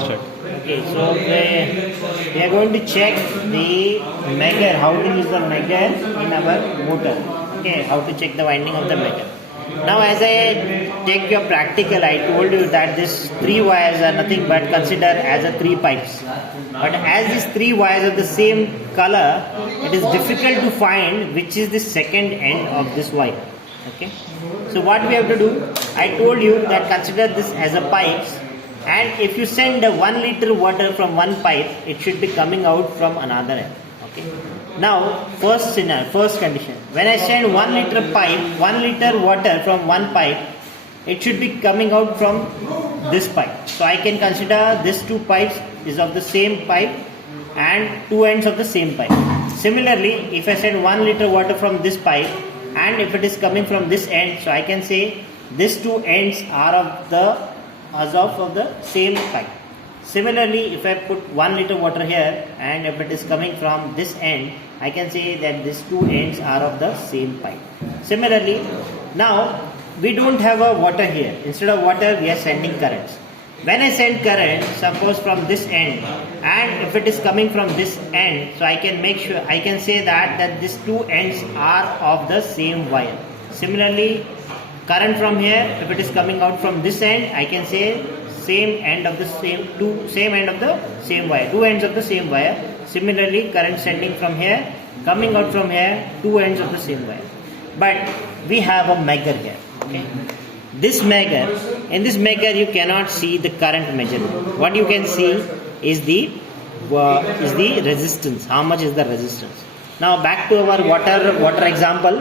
start. Okay, so we are going to check the Meggar, how to use the Meggar in our motor. Okay, how to check the winding of the Meggar. Now as I take your practical, I told you that these 3 wires are nothing but considered as a 3 pipes. But as these 3 wires are the same color, it is difficult to find which is the second end of this wire. Okay, so what we have to do, I told you that consider this as a pipes, and if you send 1 liter water from one pipe, it should be coming out from another end. Okay. Now first condition, when I send 1 liter pipe, 1 liter water from one pipe, it should be coming out from this pipe. So I can consider these 2 pipes is of the same pipe and 2 ends of the same pipe. Similarly, if I send 1 liter water from this pipe and if it is coming from this end, so I can say these 2 ends are of the same pipe. Similarly, if I put 1 liter water here and if it is coming from this end, I can say that these 2 ends are of the same pipe. Similarly, now we don't have a water here. Instead of water, we are sending currents. When I send current, suppose from this end, and if it is coming from this end, so I can say that these 2 ends are of the same wire. Similarly, current from here, if it is coming out from this end, I can say same end of the same wire, 2 ends of the same wire. Similarly, current sending from here, coming out from here, 2 ends of the same wire. But we have a Meggar here. Okay. In this Meggar you cannot see the current measurement. What you can see is the resistance. How much is the resistance? Now back to our water example.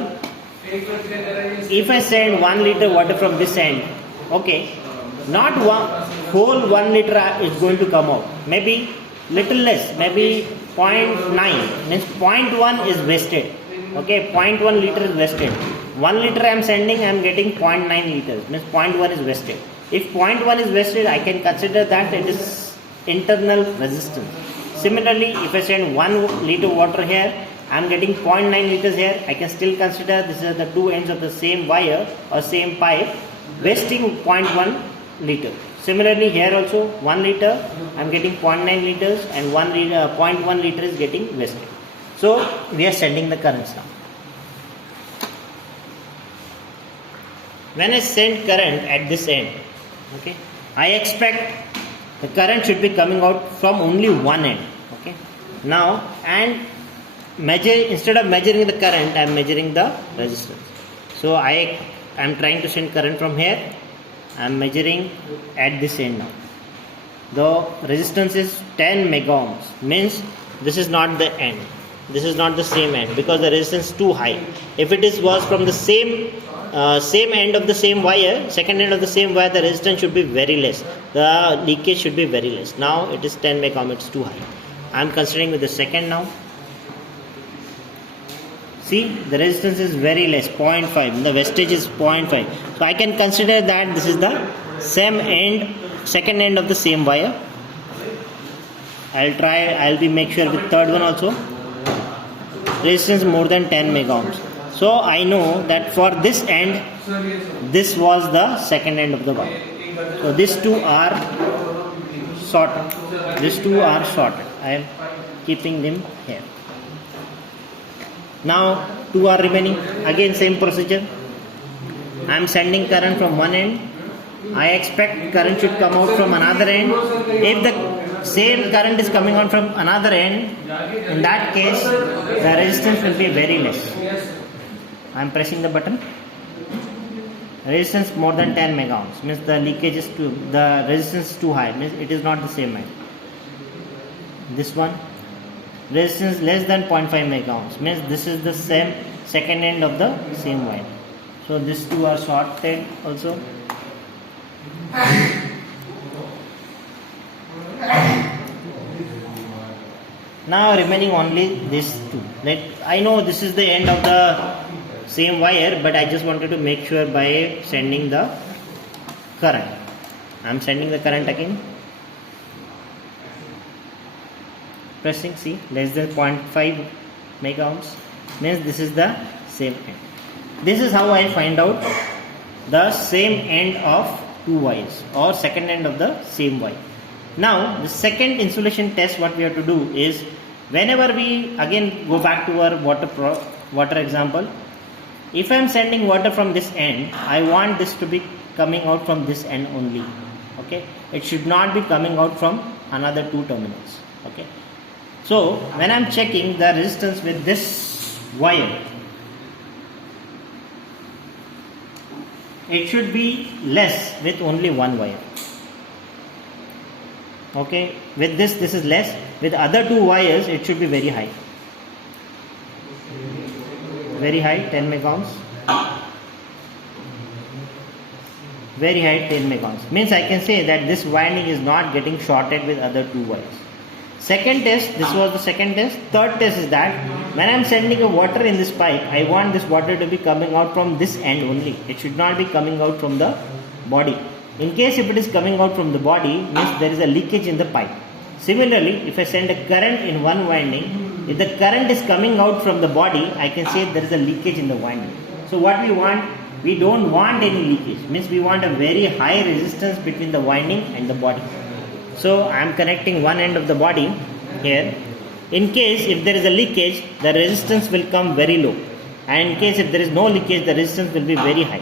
If I send 1 liter water from this end, okay, not whole 1 liter is going to come out. Maybe little less, maybe 0.9, means 0.1 is wasted. Okay, 0.1 liter is wasted. 1 liter I am sending, I am getting 0.9 liters, means 0.1 is wasted. If 0.1 is wasted, I can consider that it is internal resistance. Similarly, if I send 1 liter water here, I am getting 0.9 liters here, I can still consider this is the 2 ends of the same wire or same pipe, wasting 0.1 liter. Similarly, here also 1 liter, I am getting 0.9 liters and 0.1 liter is getting wasted. So, we are sending the currents now. When I send current at this end, okay, I expect the current should be coming out from only one end. Okay. Now, and instead of measuring the current, I am measuring the resistance. So I am trying to send current from here. I am measuring at this end now. The resistance is 10 mega ohms. Means this is not the end. This is not the same end because the resistance is too high. If it was from the same end of the same wire, second end of the same wire, the resistance should be very less. The leakage should be very less. Now it is 10 mega ohm. It's too high. I am considering with the second now. See, the resistance is very less, 0.5. The wastage is 0.5. So I can consider that this is the same end, second end of the same wire. I'll make sure with third one also. Resistance more than 10 mega ohms. So I know that for this end, this was the second end of the wire. So these 2 are sorted. These 2 are sorted. I am keeping them here. Now 2 are remaining. Again same procedure. I am sending current from one end. I expect current should come out from another end. If the same current is coming out from another end, in that case the resistance will be very less. I am pressing the button. Resistance more than 10 mega ohms means the leakage is the resistance is too high, means it is not the same end. This one, resistance less than 0.5 mega ohms, means this is the same second end of the same wire. So these 2 are sorted also. Now remaining only these 2. I know this is the end of the same wire, but I just wanted to make sure by sending the current. I am sending the current again. Pressing, see, less than 0.5 mega ohms, means this is the same end. This is how I find out the same end of 2 wires or second end of the same wire. Now the second insulation test what we have to do is, whenever we again go back to our water example, if I am sending water from this end, I want this to be coming out from this end only. Okay, it should not be coming out from another two terminals. Okay, so when I am checking the resistance with this wire, it should be less with only one wire. Okay, with this is less, with other two wires it should be very high, 10 megohms, very high 10 megohms, means I can say that this winding is not getting shorted with other two wires. Second test, this was the second test. Third test is that when I am sending a water in this pipe, I want this water to be coming out from this end only. It should not be coming out from the body. In case if it is coming out from the body, means there is a leakage in the pipe. Similarly, if I send a current in one winding, if the current is coming out from the body, I can say there is a leakage in the winding. So what we want, we don't want any leakage, means we want a very high resistance between the winding and the body. So I am connecting one end of the body here. In case if there is a leakage, the resistance will come very low, and in case if there is no leakage, the resistance will be very high.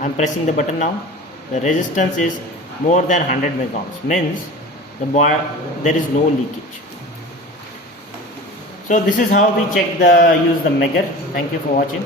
I am pressing the button now. The resistance is more than 100 megohms, means there is no leakage. So this is how we use the Meggar. Thank you for watching.